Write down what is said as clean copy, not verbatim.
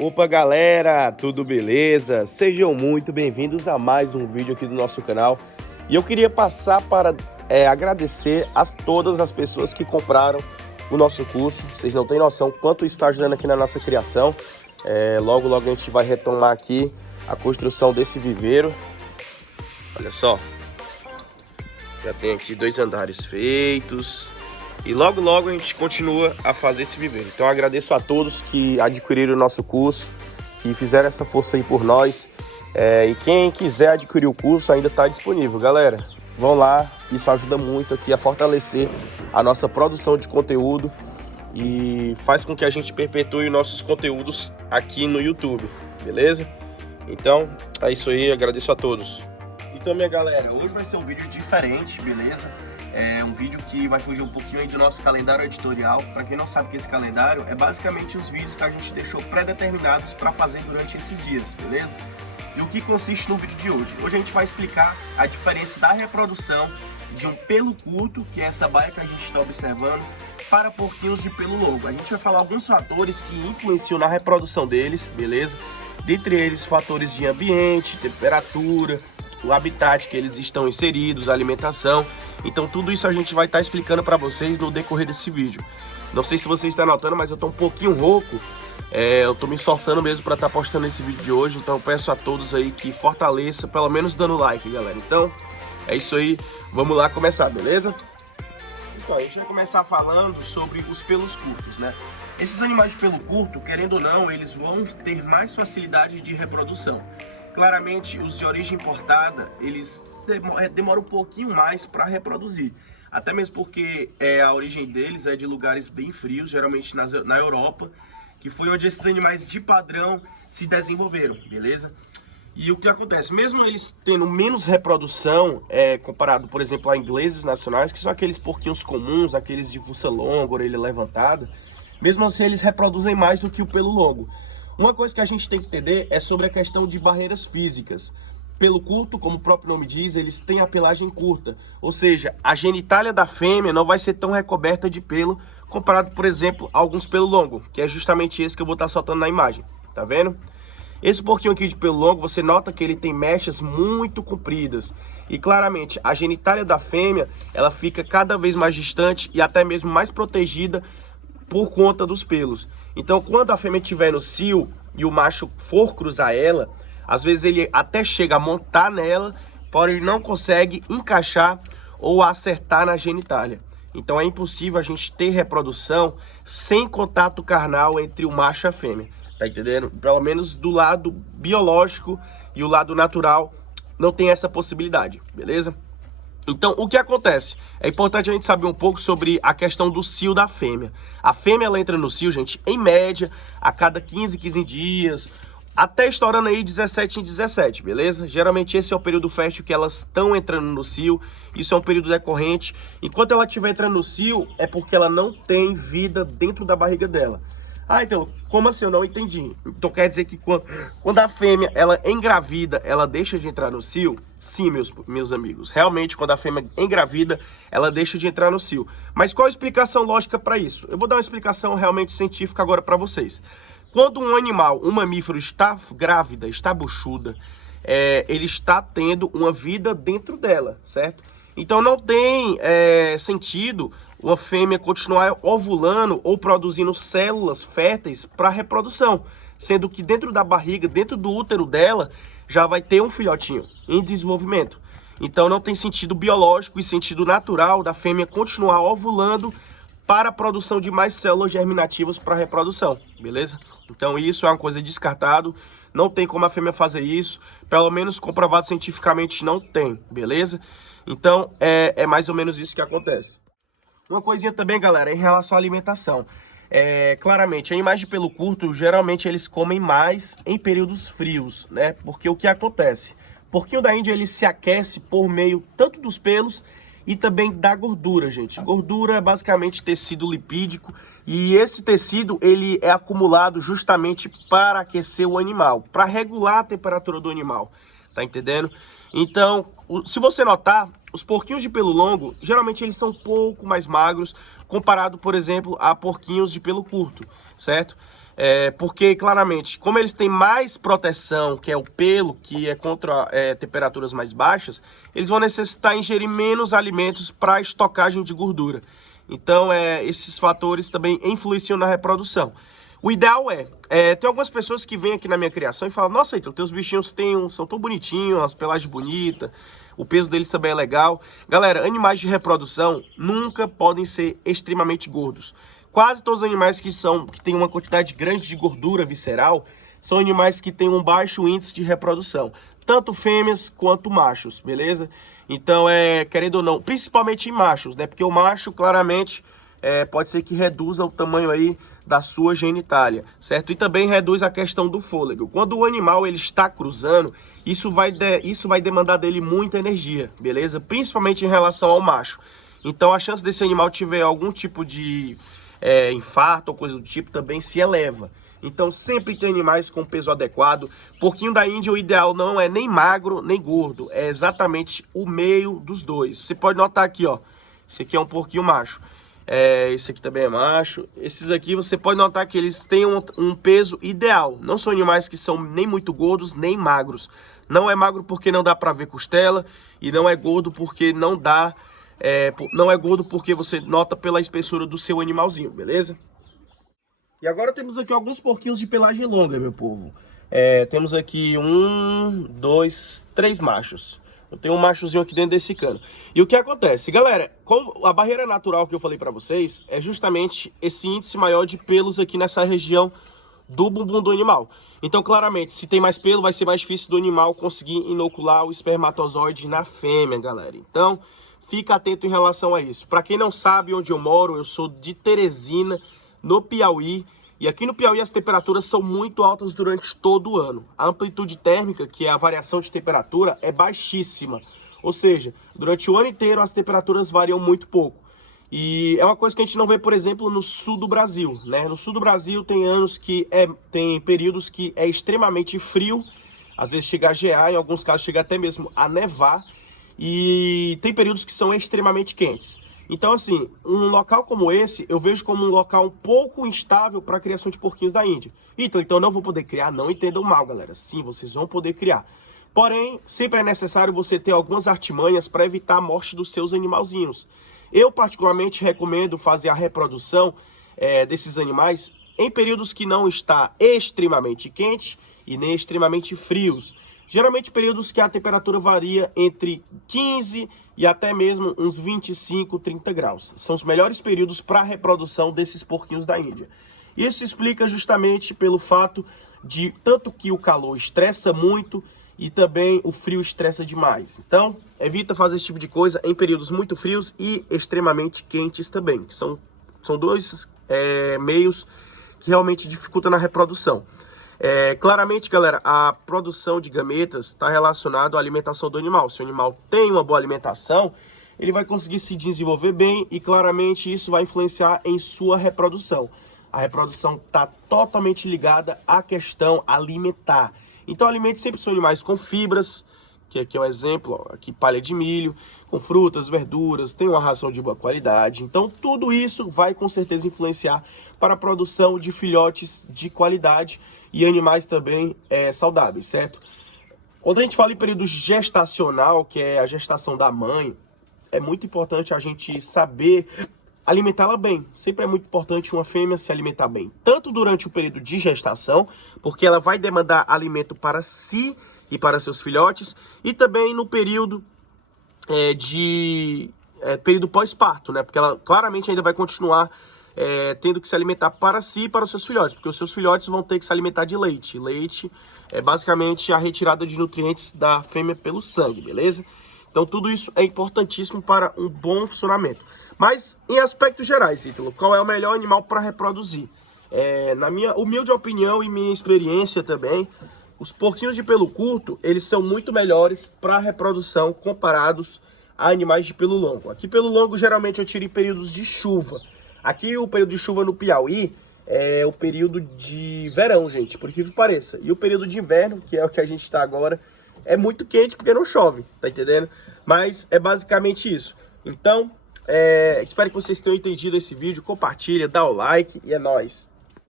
Opa galera, tudo beleza? Sejam muito bem-vindos a mais um vídeo aqui do nosso canal. E eu queria passar para agradecer a todas as pessoas que compraram o nosso curso. Vocês não têm noção quanto está ajudando aqui na nossa criação. Logo a gente vai retomar aqui a construção desse viveiro. Olha só, já tem aqui 2 andares feitos. E logo a gente continua a fazer esse viveiro. Então eu agradeço a todos que adquiriram o nosso curso, que fizeram essa força aí por nós. E quem quiser adquirir o curso ainda está disponível, galera. Vão lá, isso ajuda muito aqui a fortalecer a nossa produção de conteúdo e faz com que a gente perpetue nossos conteúdos aqui no YouTube, beleza? Então é isso aí, agradeço a todos. Então minha galera, hoje vai ser um vídeo diferente, beleza? É um vídeo que vai fugir um pouquinho aí do nosso calendário editorial. Para quem não sabe o que é esse calendário, é basicamente os vídeos que a gente deixou pré-determinados para fazer durante esses dias, beleza? E o que consiste no vídeo de hoje? Hoje a gente vai explicar a diferença da reprodução de um pelo curto, que é essa baia que a gente está observando, para porquinhos de pelo longo. A gente vai falar alguns fatores que influenciam na reprodução deles, beleza? Dentre eles, fatores de ambiente, temperatura, o habitat que eles estão inseridos, a alimentação. Então tudo isso a gente vai estar explicando para vocês no decorrer desse vídeo. Não sei se vocês estão notando, mas eu estou um pouquinho rouco. Eu estou me esforçando mesmo para estar postando esse vídeo de hoje. Então eu peço a todos aí que fortaleça, pelo menos dando like, galera. Então é isso aí, vamos lá começar, beleza? Então a gente vai começar falando sobre os pelos curtos, né? Esses animais de pelo curto, querendo ou não, eles vão ter mais facilidade de reprodução. Claramente, os de origem importada, eles demoram um pouquinho mais para reproduzir. Até mesmo porque a origem deles é de lugares bem frios, geralmente na Europa, que foi onde esses animais de padrão se desenvolveram, beleza? E o que acontece? Mesmo eles tendo menos reprodução, comparado, por exemplo, a ingleses nacionais, que são aqueles porquinhos comuns, aqueles de fuça longa, orelha levantada, mesmo assim eles reproduzem mais do que o pelo longo. Uma coisa que a gente tem que entender é sobre a questão de barreiras físicas. Pelo curto, como o próprio nome diz, eles têm a pelagem curta. Ou seja, a genitália da fêmea não vai ser tão recoberta de pelo comparado, por exemplo, a alguns pelo longo, que é justamente esse que eu vou estar soltando na imagem. Tá vendo? Esse porquinho aqui de pelo longo, você nota que ele tem mechas muito compridas. E claramente, a genitália da fêmea, ela fica cada vez mais distante e até mesmo mais protegida por conta dos pelos. Então, quando a fêmea estiver no cio e o macho for cruzar ela, às vezes ele até chega a montar nela, porém ele não consegue encaixar ou acertar na genitália. Então é impossível a gente ter reprodução sem contato carnal entre o macho e a fêmea. Tá entendendo? Pelo menos do lado biológico e o lado natural não tem essa possibilidade, beleza? Então, o que acontece? É importante a gente saber um pouco sobre a questão do cio da fêmea. A fêmea, ela entra no cio, gente, em média, a cada 15 dias, até estourando aí 17 em 17, beleza? Geralmente esse é o período fértil que elas estão entrando no cio. Isso é um período decorrente. Enquanto ela estiver entrando no cio, é porque ela não tem vida dentro da barriga dela. Ah, então, como assim? Eu não entendi. Então quer dizer que quando a fêmea, ela engravida, ela deixa de entrar no cio? Sim, meus amigos. Realmente, quando a fêmea engravida, ela deixa de entrar no cio. Mas qual a explicação lógica para isso? Eu vou dar uma explicação realmente científica agora para vocês. Quando um animal, um mamífero, está grávida, está buchuda, ele está tendo uma vida dentro dela, certo? Então não tem sentido uma fêmea continuar ovulando ou produzindo células férteis para reprodução, sendo que dentro da barriga, dentro do útero dela, já vai ter um filhotinho em desenvolvimento. Então não tem sentido biológico e sentido natural da fêmea continuar ovulando para a produção de mais células germinativas para reprodução, beleza? Então isso é uma coisa descartado, não tem como a fêmea fazer isso, pelo menos comprovado cientificamente não tem, beleza? Então é mais ou menos isso que acontece. Uma coisinha também, galera, em relação à alimentação. Claramente, animais de pelo curto, geralmente eles comem mais em períodos frios, né? Porque o que acontece? O porquinho da Índia, ele se aquece por meio tanto dos pelos e também da gordura, gente. Gordura é basicamente tecido lipídico e esse tecido, ele é acumulado justamente para aquecer o animal, para regular a temperatura do animal, tá entendendo? Então, se você notar, os porquinhos de pelo longo, geralmente eles são um pouco mais magros, comparado, por exemplo, a porquinhos de pelo curto, certo? Porque, claramente, como eles têm mais proteção, que é o pelo, que é contra temperaturas mais baixas, eles vão necessitar ingerir menos alimentos para estocagem de gordura. Então, esses fatores também influenciam na reprodução. O ideal tem algumas pessoas que vêm aqui na minha criação e falam: nossa, Ítalo, teus bichinhos são tão bonitinhos, as pelagens bonitas, o peso deles também é legal. Galera, animais de reprodução nunca podem ser extremamente gordos. Quase todos os animais que têm uma quantidade grande de gordura visceral são animais que têm um baixo índice de reprodução, tanto fêmeas quanto machos, beleza? Então, querendo ou não, principalmente em machos, né? Porque o macho, claramente, pode ser que reduza o tamanho aí da sua genitália, certo? E também reduz a questão do fôlego. Quando o animal ele está cruzando, isso vai demandar dele muita energia, beleza? Principalmente em relação ao macho. Então, a chance desse animal tiver algum tipo de infarto ou coisa do tipo também se eleva. Então sempre tem animais com peso adequado. Porquinho da Índia, o ideal não é nem magro nem gordo, é exatamente o meio dos dois. Você pode notar aqui, ó, esse aqui é um porquinho macho, esse aqui também é macho. Esses aqui você pode notar que eles têm um peso ideal. Não são animais que são nem muito gordos nem magros. Não é magro porque não dá pra ver costela, e não é gordo porque não dá, não é gordo porque você nota pela espessura do seu animalzinho, beleza? E agora temos aqui alguns porquinhos de pelagem longa, meu povo. Temos aqui 1, 2, 3 machos. Eu tenho um machozinho aqui dentro desse cano. E o que acontece? Galera, como a barreira natural que eu falei pra vocês é justamente esse índice maior de pelos aqui nessa região do bumbum do animal. Então, claramente, se tem mais pelo, vai ser mais difícil do animal conseguir inocular o espermatozoide na fêmea, galera. Então, fica atento em relação a isso. Pra quem não sabe onde eu moro, eu sou de Teresina, no Piauí, e aqui no Piauí as temperaturas são muito altas durante todo o ano. A amplitude térmica, que é a variação de temperatura, é baixíssima. Ou seja, durante o ano inteiro as temperaturas variam muito pouco. E é uma coisa que a gente não vê, por exemplo, no sul do Brasil, né? No sul do Brasil tem anos que tem períodos que é extremamente frio, às vezes chega a gear, em alguns casos chega até mesmo a nevar, e tem períodos que são extremamente quentes. Então, assim, um local como esse, eu vejo como um local um pouco instável para a criação de porquinhos da Índia. Então eu não vou poder criar, não entendam mal, galera. Sim, vocês vão poder criar. Porém, sempre é necessário você ter algumas artimanhas para evitar a morte dos seus animalzinhos. Eu, particularmente, recomendo fazer a reprodução desses animais em períodos que não está extremamente quente e nem extremamente frios. Geralmente períodos que a temperatura varia entre 15 e até mesmo uns 25, 30 graus. São os melhores períodos para a reprodução desses porquinhos da Índia. Isso se explica justamente pelo fato de tanto que o calor estressa muito e também o frio estressa demais. Então, evita fazer esse tipo de coisa em períodos muito frios e extremamente quentes também, que são dois meios que realmente dificultam na reprodução. Claramente, galera, a produção de gametas está relacionada à alimentação do animal. Se o animal tem uma boa alimentação, ele vai conseguir se desenvolver bem e claramente isso vai influenciar em sua reprodução. A reprodução está totalmente ligada à questão alimentar. Então, alimente sempre seus animais com fibras, que aqui é um exemplo, ó, aqui palha de milho, com frutas, verduras, tem uma ração de boa qualidade. Então, tudo isso vai com certeza influenciar para a produção de filhotes de qualidade e animais também saudáveis, certo? Quando a gente fala em período gestacional, que é a gestação da mãe, é muito importante a gente saber alimentá-la bem. Sempre é muito importante uma fêmea se alimentar bem, tanto durante o período de gestação, porque ela vai demandar alimento para si e para seus filhotes, e também no período período pós-parto, né? Porque ela claramente ainda vai continuar tendo que se alimentar para si e para os seus filhotes, porque os seus filhotes vão ter que se alimentar de leite. Leite é basicamente a retirada de nutrientes da fêmea pelo sangue, beleza? Então tudo isso é importantíssimo para um bom funcionamento. Mas em aspectos gerais, Ítalo, qual é o melhor animal para reproduzir? Na minha humilde opinião e minha experiência também, os porquinhos de pelo curto, eles são muito melhores para reprodução comparados a animais de pelo longo. Aqui pelo longo, geralmente eu tiro em períodos de chuva. Aqui o período de chuva no Piauí é o período de verão, gente, por que pareça. E o período de inverno, que é o que a gente está agora, é muito quente porque não chove, tá entendendo? Mas é basicamente isso. Então, espero que vocês tenham entendido esse vídeo, compartilha, dá o like e é nóis.